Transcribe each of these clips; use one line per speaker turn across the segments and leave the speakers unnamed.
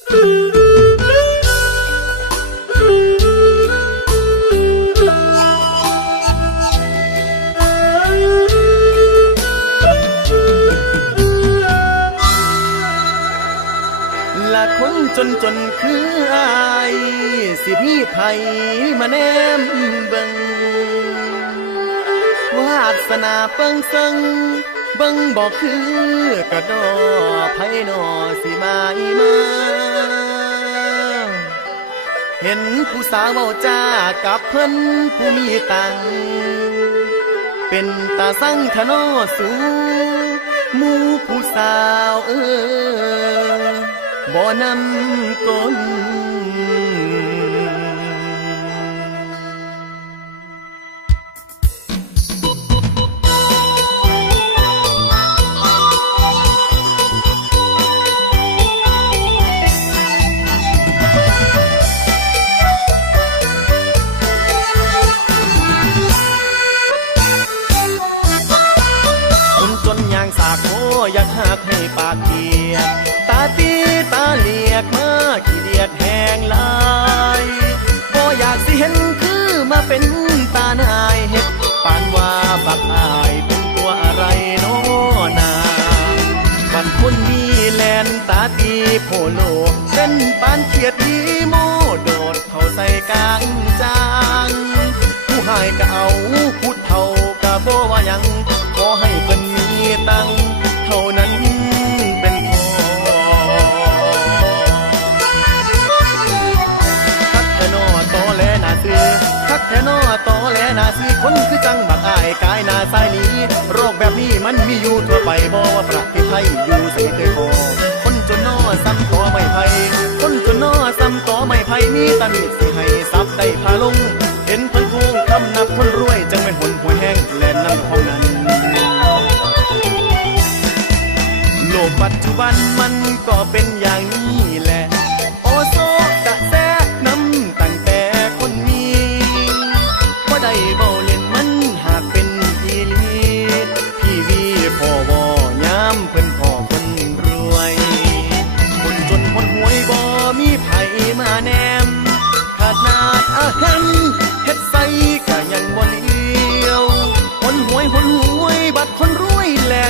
ละคนจนจนคืออาย สิมีไผมาแนมเบิง สนาเปิงซึงเบิงบอกคือกระดอไผนอสิมาอีมาเห็นผู้สาวเ้าจ้ากับเพิ่นผู้มีตัง เป็นตาสั่งทะโนอสูมูผู้สาวเออบ่นำกลคน ให้ปากเกียกตาตีตาเหลียกมาขี้เดียดแหงลายบ่อยากสิเห็นคือมาเป็นตานายเฮ็ดปานว่าบักอายเป็นตัวอะไรโนนาบันคนมีแลนตาตีโพโลเส้นปานเขียดอีโมโดดเข้าใส่กลางจางผู้ให้ก็เอาพูดเท่าก็บ่ว่ายัง แลหน้าซื้อคนคือจังบักอายกายหน้าสายนี้ โรคแบบนี้มันมีอยู่ทั่วไปบ่ว่าประเทศไทยอยู่ใส่เคยพอคนจนนอซ้ำตอไม่ไพ่คนจนนอซ้ำตอไม่ไพ่มีแตามี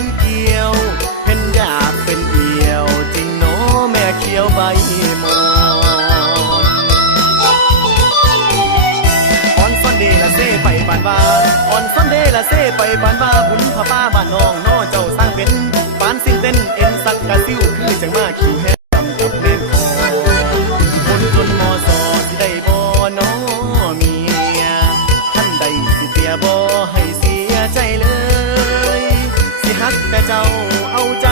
นเกี่ยว เป็นอยาบเป็นเอี่ยว จริงโนแม่เขียวใบมอนออนซอนเดละเซ่ไปบานว่าออนซอนเดละเซ่ไปบานว่าบุญพระป้าบ้านน้องน้อเจ้าสร้างเป็นปานสิ้นเต้นเอ็นสักกะซิวคือจังมาคิวแฮ เจ้าเอาใจ